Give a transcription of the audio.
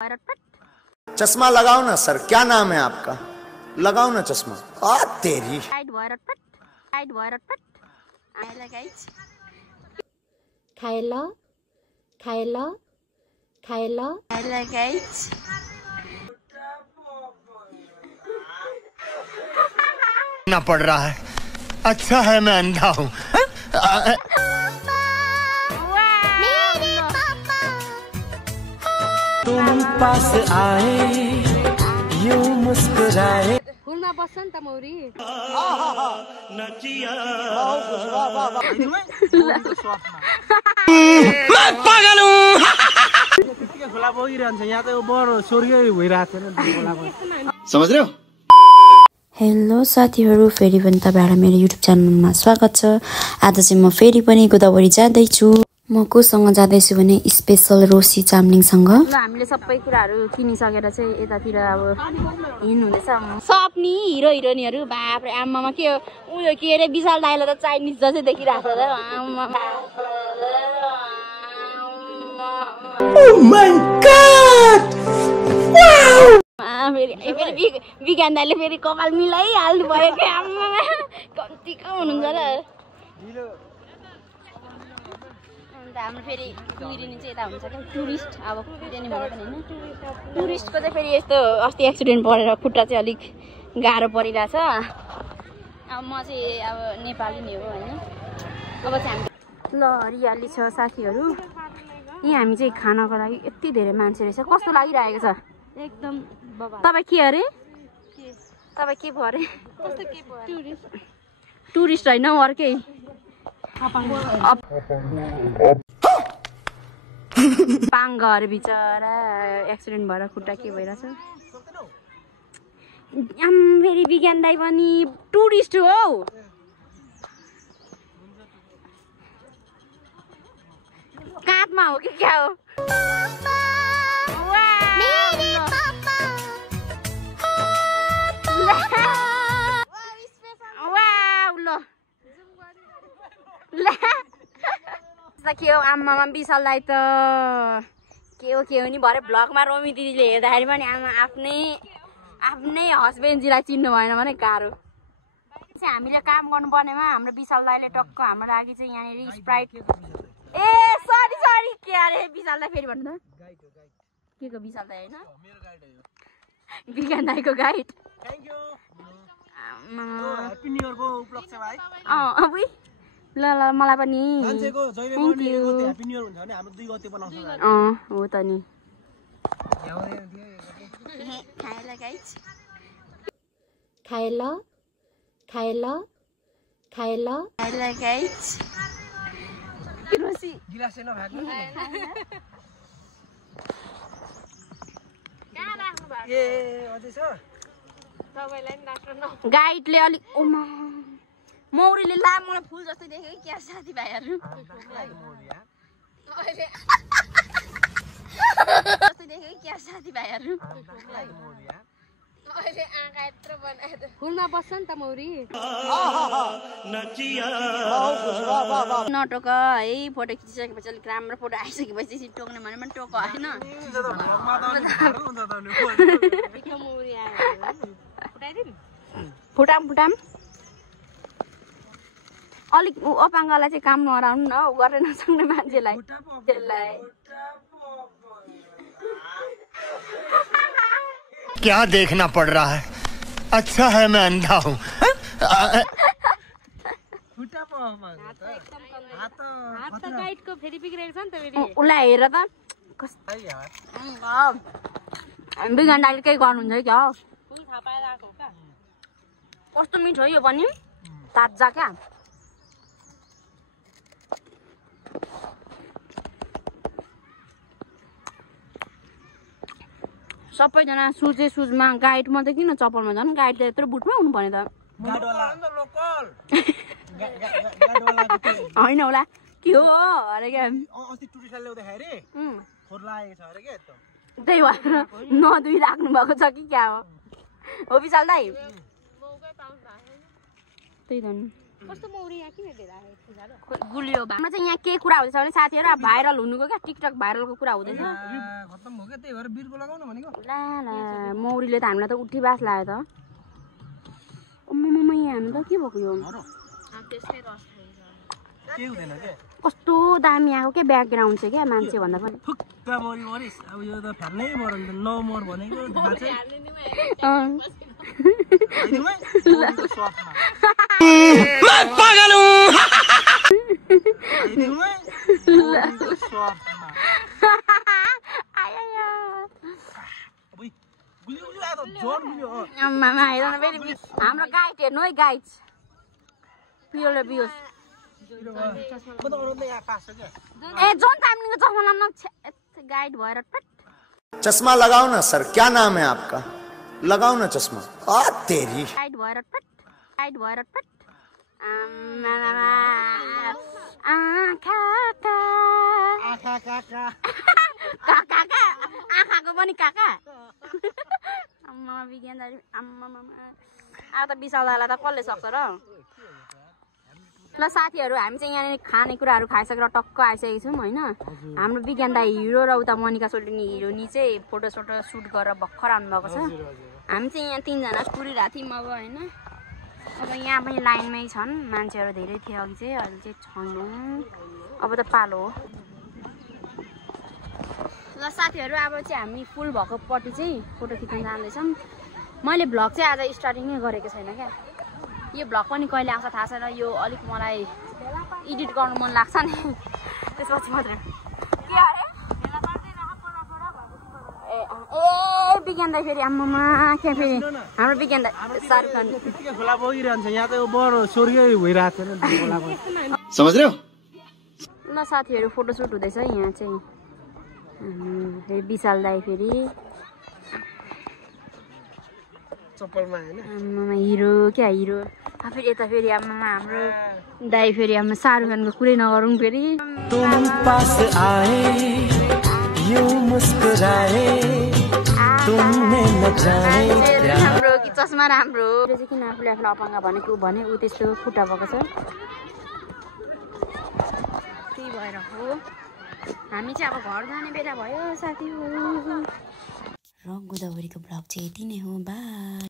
चश्मा लगाओ ना सर, क्या नाम है आपका? लगाओ ना चश्मा। आ तेरी ना पड़ रहा है। अच्छा है मैं अंधा हूँ। तुम पास आए यूं मुस्कुराए। फुलमा बस्छ नि त मौरी। पागल हूँ। खोला बगिरहन्छ यहाँ त बडो स्वर्गै भइरहेको छ नि। समझ रहे हो? हेलो साथीहरू, फेरि पनि तपाईहरुलाई मेरो युट्युब च्यानलमा स्वागत छ। आज चाहिँ म फेरि पनि गोदावरी जाँदैछु। म कोसँग जाँदैछु भने स्पेशल रोसी चामलिङसँग। ल हामीले सबै कुराहरु किनिसकेर चाहिँ यतातिर अब हिँड्नु हुँदैछ। सपनी हिरो हिरोइनहरु बाप रे आम्मामा के उयो के रे विशाल दाइले त चाइनिज जस्तै देखिरहेको छ आम्मा। Oh my God! Wow! फेरि विज्ञान दाइले फेरि कपाल मिलाइहाल्नु भयो के आम्मामा कम्तिको हुनुहुन्छ र। हाम्रो फेरि कुइरिने चाहिँ यता हुन्छ क्या टुरिस्ट। अब कुइरिने भन्दा पनि हैन टुरिस्टको चाहिँ फेरि यस्तो अस्ति एक्सिडेन्ट परेर खुट्टा चाहिँ अलिक गाह्रो परिरहेछ। अब म चाहिँ अब नेपाली नै हो हैन। अब चाहिँ हामी ल हरियाली छ साथीहरू। यहाँ हामी चाहिँ खानको लागि यति धेरै मान्छे रहेछ। कस्तो लागिरहेको छ? एकदम बाबा। तपाईँ के अरे? तपाईँ के भयो अरे? कस्तो के भयो? टुरिस्ट। टुरिस्ट हैन अर्कै। पाङ घर बिचरा एक्सिडेन्ट भएर खुट्टा के भइरहेछ। फेरि विज्ञान दाइ पनि टुरिस्ट हो। काठमा हो कि क्या हो? के हो आमामा विशाल दाइ त के हो नि भरे भ्लगमा रोमी दिदीले हेर्दाखेरि पनि आमा आफ्नै हस्बेन्डजीलाई चिन्नु भएन भने गाह्रो। चाहिँ हामीले काम गर्नुपर्नेमा हाम्रो विशाल दाइले टक्क हाम्रो लागि चाहिँ यहाँनिर स्प्राइट ए सरी के अरे विशाल दाइ फेरि भन्नु त के को विशाल दाइ हैन विज्ञान दाइको guide. Thank you. Happy new year को उपलक्ष्यमा है। अबुई ल मलाई पनि मान्छेको जहिले पनि ह्यापी न्यू इयर हुन्छ भने हाम्रो 2 गते बनाउँछ। हो त नि। खाएला गाइस रोसी गिलासै नभाग्नु। कहाँ राख्नु भएको? ए अझै छ तपाईलाई नि राख्नु न। गाइडले अलि ओमा मौरीले लामो फुल जस्तै देख्यो कि क्या साथीभाइहरु? जस्तै देख्यो कि क्या साथीभाइहरु? अहिले आँखा यत्रो बनाएर फुलमा बस्छ नि त मौरी। नटोक है फोटो खिचिसकेपछि अलिक राम्रो फोटो आइसकेपछि टोक्ने भने पनि टोक होइन। फुटाम अलिक अपाङ्गलाई चाहिँ काम नहराउनु न गर्न नसक्ने मान्छेलाई। क्या देखना पड़ रहा है? अच्छा है मैं अंधा हूँ। हात त गाइडको फेरि बिग्रेको छ नि त फेरि। उलाई हेर त कस्तो विज्ञान दाइले केही गर्नुहुन्छ क्या? फुल थापाएर आएको हो क्या? कस्तो मिठो हो यो पनि ताजा क्या। सबैजना सुजमा गाइड मात्रै किन चप्पलमा झन् गाइड त यत्रो बुटमा हुनु पर्ने त। होइन होला के हो अरे क्या अस्ति टुरिस्टले ल्याउँदाखेरि फोर लागेको छ अरे के यस्तो। त्यही भएर नदुई राख्नु भएको छ कि क्या हो विशाल दाइ? त्यही त गुलियो भामा चाहिँ यहाँ के कुरा हुँदैछ भने साथीहरु अब भाइरल हुनुको क्या टिकटक भाइरलको कुरा हुँदैछ खत्तम भयो के त्यही भएर बिर्को लगाउन भनेको ला ला मौरीले त हामीलाई त उठी बास लाग्यो त अम्मम्म यहाँ हानु त के भएको यो के हुँदैन के कस्तो दामी आएको के ब्याकग्राउन्ड चाहिँ क्या मान्छे भन्दा पनि फुक्का मरि मरिस अब यो त फ्याल्नै मर नि त नमर भनेको बाँचे हाम्रो गाइड हेर्नु है गाइड पियोले बियोस ए जोन टाइमिङको चस्मा लाउन गाइड भएर चश्मा लगाओ ना सर, क्या नाम है आपका? लगाओ ना चश्मा। आ तेरी गाइड भएर आँखाको पनि काका आम्मा विज्ञानदारी आम्मा अब त बिसाउँदालाई त कसले सक्छ र ल साथीहरु हामी चाहिँ यहाँ खानेकुराहरू खाइसकेर टक्क आइसकेको छौँ होइन हाम्रो विज्ञान दाइ हिरो र उता मनिका सोल्टिनी हिरोनी चाहिँ फोटो सुट गरेर भर्खर आउनुभएको छ हामी चाहिँ यहाँ 3 जना कुरिरहेको थियौँ अब होइन अब यहाँ पनि लाइनमै छन् मान्छेहरू धेरै थियो अघि चाहिँ अहिले चाहिँ छैनौँ अब त पालो हो ल साथीहरु अब चाहिँ हामी फुल भएको पट्टि चाहिँ फोटो खिच्न जाँदैछौँ मैले भ्लग चाहिँ आज स्टार्टिङै गरेको छैन क्या यो भ्लग पनि कहिले आउँछ थाहा छैन यो अलिक मलाई एडिट गर्नु मन लाग्छ नि त्यसपछि मात्र के अरे ए विज्ञान दाइ फेरि आम्मामा के फेरि हाम्रो विज्ञान दाइ शाहरुख खान त्यतिकै खोला बगिरहन्छ यहाँ त यो बडो स्वर्गै भइरहेको थियो नि खोलाको समझ रहे हो? ल साथीहरु फोटो सुट हुँदैछ यहाँ चाहिँ फेरि विशाल दाइ फेरि चप्पलमा हैन आम्मामा हिरो क्या हिरो फेरि यता फेरि आम्मामा हाम्रो दाइ फेरि आम्मा शाहरुख खानको कुरै नगरौँ फेरि तुम पास आए यूं मुस्कुराए तुमने न जाने राम्रो कि चस्मा राम्रो चाहिँ किन आफूले आफूलाई अपाङ्ग भनेको भने ऊ त्यस्तो खुट्टा भएको छ त्यही भएर हो हामी चाहिँ अब घर जाने बेला भयो साथीहरु र गोदावरीको ब्लग चाहिँ यति नै हो बाई।